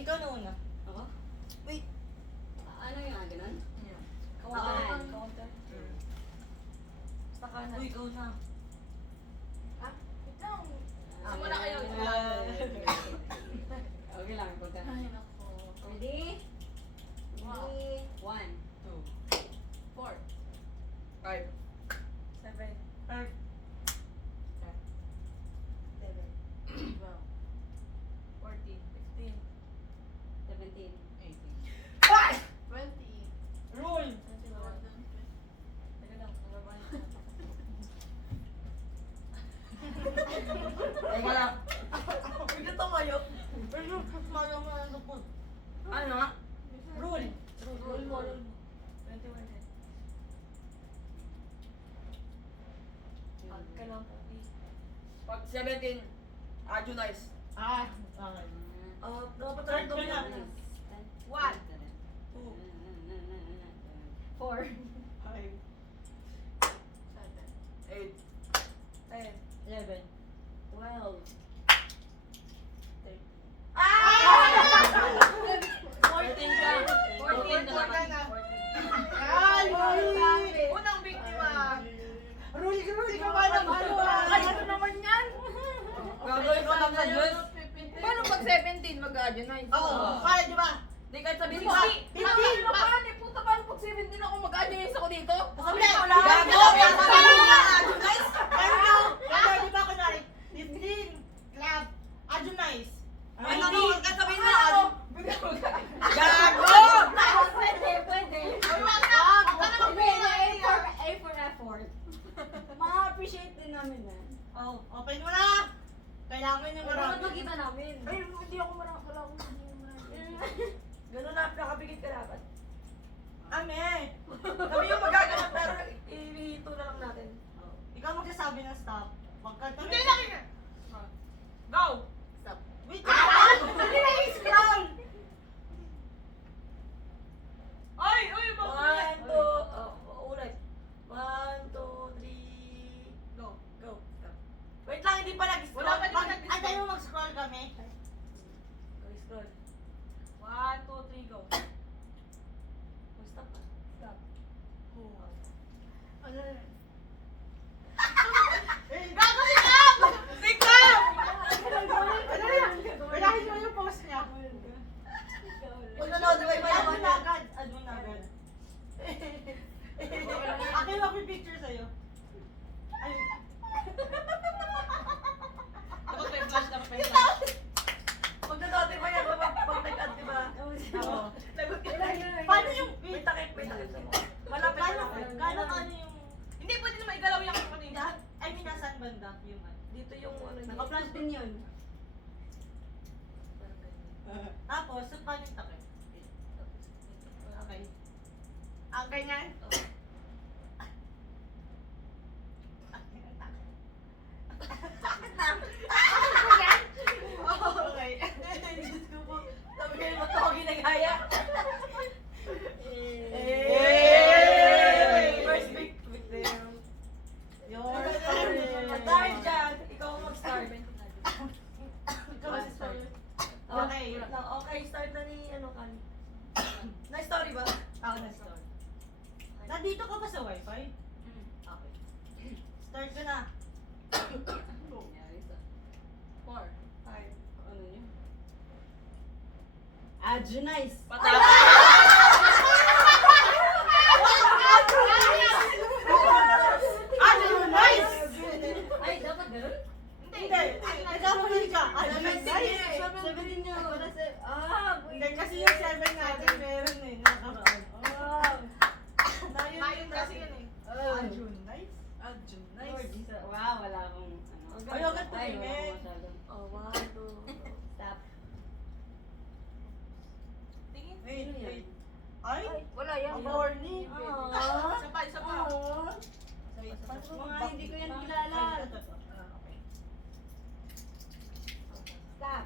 ikaw na una. Ako? Wait. Ano yung ganun? Counter. Ah. Counter. Basta kanan. Uy, go na. Simula kayo. Okay lang, punta. Ay, nako. Ready? Wow. Ready? 1. 4. 5. 7. 5. 7. 12. 14. 16. 17. 18. 20. Rule! 21. Teka lang, nababa na. Teka lang. Bigla tumayo. Pero tumayo mo na lupod. Ano nga? Rule. Rule mo. 21 din. Pag ka lang po. Pag 17, Adjunize. Ah, okay. Dapat Third tayo ka na. doon. 1. 2. 4. 5. 8. 10. 11. 12. 13. Ah! 14 ka. 14 ka na. Ay! Unang biktima. Rule ka ba naman? Ano naman yan? Gagawin ko lang sa Diyos. Paano pag 17 mag-adjunize? Oo. Kaya di ba? Di kahit sabihin Hindi mo, ka. ay, ano paano eh, puta, paano pag 17 ako mag-adjunize ako dito? Sabi ko lang. Gago! Adjunize! Ano? Kaya di ba kunwari? 15. Club. Adjunize. Ano ang sabihin mo? Ano? Gago! Pwede, pwede. Wag na! Wag na Hindi, mag-play. A for effort. Ma-appreciate din namin na. Oh, open mo na. Kailangan yung Dapat marami. makita namin. Ay, hindi ako marami. Wala akong hindi Ganun na, nakabigit ka dapat. Ame! Kami yung magaganap pero ihito na lang natin. Ikaw magsasabi ng stop. Huwag ka Hindi lang yun. Go! Stop. Wait! Hindi na i-scroll! Ay, ay, bakit? 1, 2, ulit. 1, 2, 3, Go. go. Wait lang, hindi pa nag-scroll. Wala pa din nag-scroll. Antay mo mag-scroll kami. Scroll. 1, 2, 3, go. Stop na. Stop. Ano? Gagawin ka! Sikap! Walahin mo yung post niya. Huwag na notify mo Add mo naman na yan. agad. Add mo na agad. Ako yung mag-picture sa'yo. Ay. Dapat may flash, dapat may flash. Huwag na notify yan pag nag-add, di ba? Oo. Lagot ka. Paano yung... May takip, may takip. Malapit Paano na. yung... Hindi, pwede naman igalaw yung kanina. I mean, nasaan banda yung ano? Dito yung ano. Naka-flash din yun. Tapos, so paano yung takip? Okay. Ang ganyan? Okay. Diyos ko po. Sabi kayo mo ito ako ginagaya. First victim. Yours. Start dyan. Ikaw ang mag-start. Ikaw si Star. Okay. Okay, start na ni ano Kali. Na-story ba? Ako na Star. Nandito ka ba sa wifi? Okay. Start ka na. 4. 5. Ano yun? Adjunize. Adjunize! Ay, dapat ganun? Hindi. Nagkamali ka. Adjunize. 17 nyo. Wala sa... Ah, Hindi, kasi yung 7 natin meron eh. Nakaraan. Ayun kasi yan eh. Adjunize? Lord Jesus. Wow, wala akong ano. Ay, agad Ay, wala tumingin. akong masyado. Oh, 1, 2. Stop. Tingin. Wait, Sino yan? wait. Ay, Wala yan. ang corny. Aww. Isa pa, isa pa. Mga hindi ko yan kilala. Okay. Stop.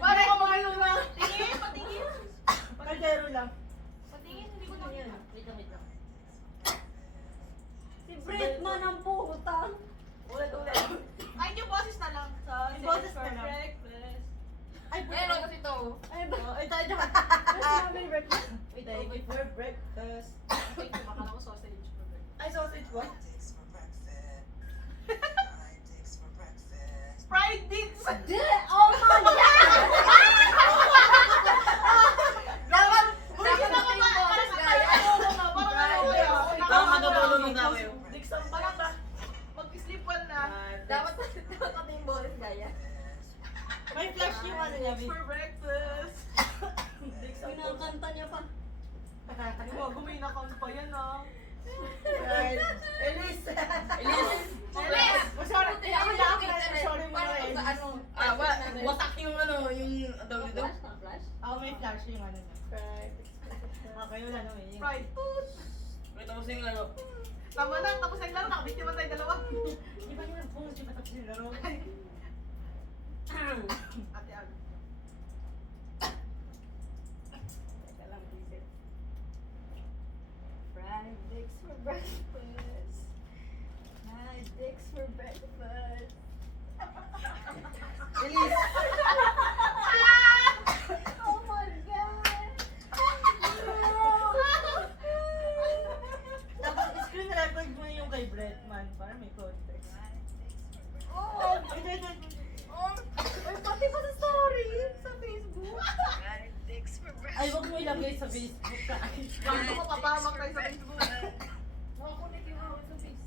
Para ko mga luma. Tingin, patingin. Kaldero lang. Patingin, hindi ko na Ano yun. yan? Wait lang, wait lang. sabi. Dixon pa lang ba? Mag-sleep well na. Dapat natin yung boses gaya. May flash yung ano niya, Thanks Vic. for breakfast. Dixon po. Pinakanta niya pa. Gago, may na-count pa yan ah. Right. Elise. Elise! Sorry, ako lang. Sorry mo Paano rin. sa ano? Wasak yung ano, yung tawag dito. Flash na flash? Ako may flash yung ano niya. Right. Okay, wala naman yun. Pride. Wait, tapos yung laro. Tama na, tapos na yung laro. Nakabiktima tayo dalawa. Di ba yun? Kung di ba tapos yung laro? Ate Ag. Teka lang, isip. Fried dicks for breakfast. Fried dicks for breakfast. Elise. Oh my God! Tapos screen record mo yung kay Bretman para may context. Oh! Ay, pati pa sa story sa Facebook. Ay, wag mo ilagay sa Facebook ka. Gago ko, papahamak tayo sa Facebook. Makakunik yung ako sa Facebook.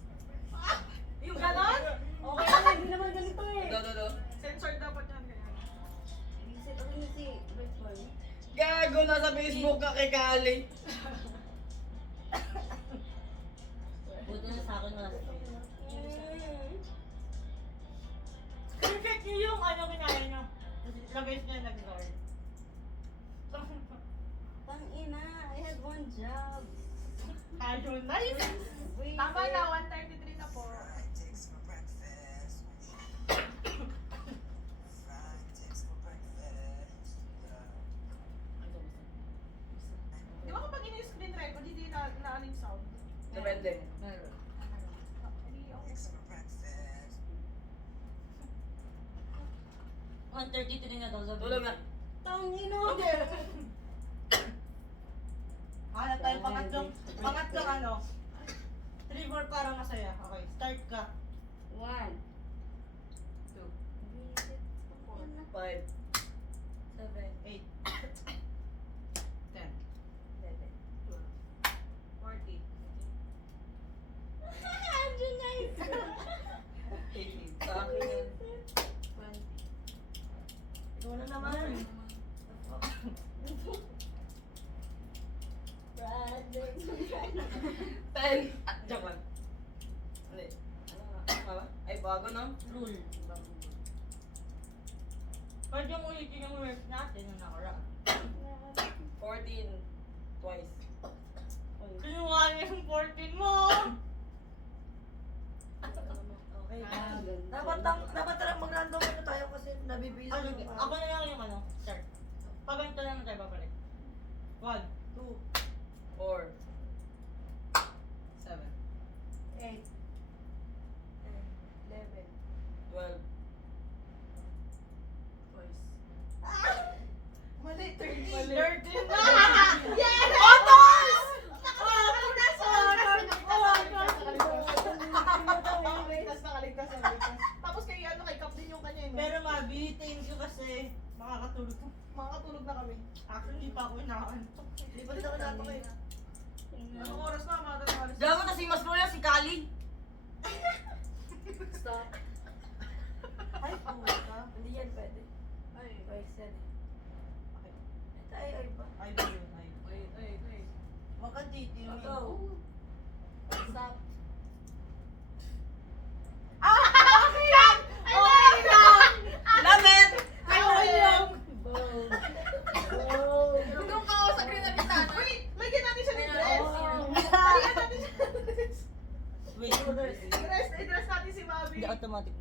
Yung ganon? Okay lang, hindi naman ganito eh. Do. Censored dapat yan. Kaya. Inisip ako niya si Bretman. Gago, nasa Facebook ka kay Kali. Buti na sa akin wala sa Facebook. Screenshot niyo yung ano kinaya niyo. Lagay niya nag-guard. Tangina, I had one job. Casual nice. Wait, Tama na, 1:33 na po. Di ba kapag ini-screen record, hindi na ano yung sound? Depende. Hindi ako. 1:33 na daw sa Tulog na. Tangina. Ano tayo, pangatlong ano. 3-4 para masaya. Okay, start ka. 1, 2, 5. 7, 8, 10. 11, 40. Andrew, nice. 18. Sa akin yan. 20. Ikaw na naman. Brother. 10. Joke lang. Hindi. Ano ba? Ay, bago no? Rule. Pwede yung ulitin yung work natin yung nakaraan. 14. Twice. Kinuha niya yung 14 mo! Okay. Ah, ganda. Dapat talagang mag-random ano tayo kasi nabibilang Ano, yung ako na lang yung ano, start. Pag ganito lang tayo babalik. 1, 2, 4. 7. 8, 11, 12. twice. Mali, 13. 13 na! Yes! Otos! Nakaligtas. Tapos kay ano, kay Cap din yung kanya yun. Pero Mabi, thank you kasi makakatulog ko. Makakatulog na kami. Actually, hindi pa ako inaantok. Hindi pa din ako natok eh. Anong oras na? Mga dalang alas. Gago na si Mas Lola, si Kali. Stop. Ay, puta. Hindi yan pwede. Ay, Twice yan. Okay. Ito ay ba? Ay, ba yun? Ay. wait. Huwag kang titingin. Go. Stop. Lamit! Boom. Doon ka sa green na bitana. Wait, lagyan natin siya ng dress. Oh. Lagyan natin siya ng dress. Wait. I-dress natin si Mabi. Hindi automatic.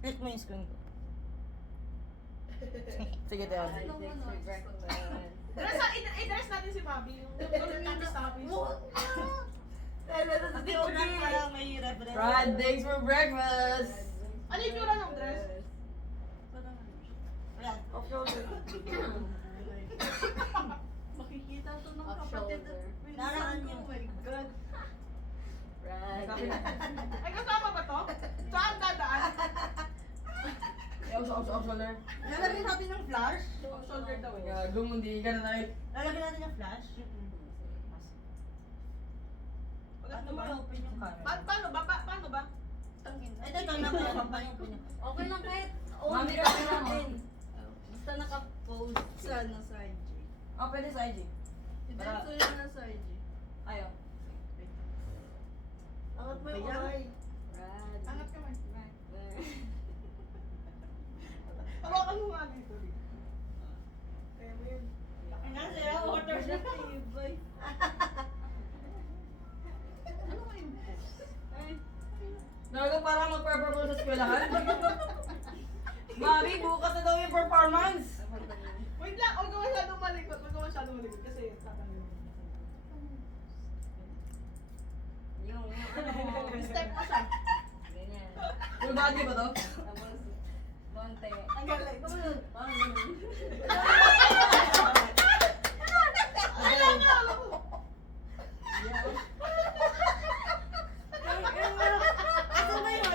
Click mo yung screen ko. Sige, tayo. Fried dicks for breakfast. I-dress natin si Mabi. Yung tapis tapis. Hindi ko na parang may reference. Fried eggs for breakfast. Ano yung tsura ng dress? Ayan. Off shoulder. Makikita to ng Off kapatid. shoulder. Naraan yun. Oh my God. Fried Ay, kasama ba to? Saan dadaan? Off shoulder. Lalagyan natin ng flash. Off shoulder daw eh. Gago, hindi ka na tayo. Lalagyan natin ng flash. Pag Ano ano ba? ba? Open yung camera. Okay lang kahit Mami, ka kasi lang, natin. Basta naka-post. Sa ano, sa IG. Oh, pwede sa IG. Ito yun na sa IG. Ayaw. Angat mo yung kamay. Brad. Angat ka man. Brad. Hawakan mo nga dito. Kaya mo yun. Ano siya? Water siya. Tibay. Ano nga yun? Naga para mag-perform sa eskwelahan. Mami, bukas na daw yung performance. Wait lang, huwag ka masyadong malikot. Huwag ka masyadong malikot kasi tatanggalin mo. Yung ano. Step mo siya. Ganyan. Full body ba to? Tapos, bonte. Ang galing. Parang ganun. Alam mo, alam mo. Asa ba yun?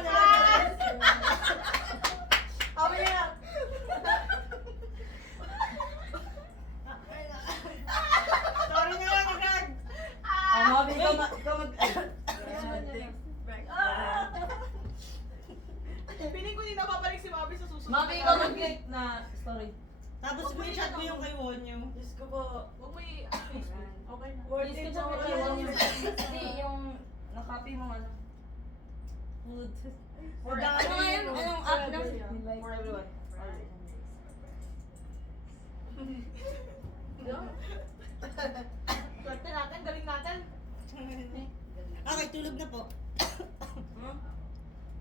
Sabi niya. Sorry na lang agad. Mami, ikaw mag... Piling ko hindi napapalik si Mami sa susunod. Mami, ikaw mag-click na story. Tapos screenshot mo yung kay Wonyo. Diyos ko po. Huwag mo i-Facebook. Okay na. Worth Please, it kung po. saan yung... Hindi, yung... Nakopy mo ano. Food. For Ano nga yun? Anong app na? For everyone. Swerte natin, galing natin. Okay, tulog na po.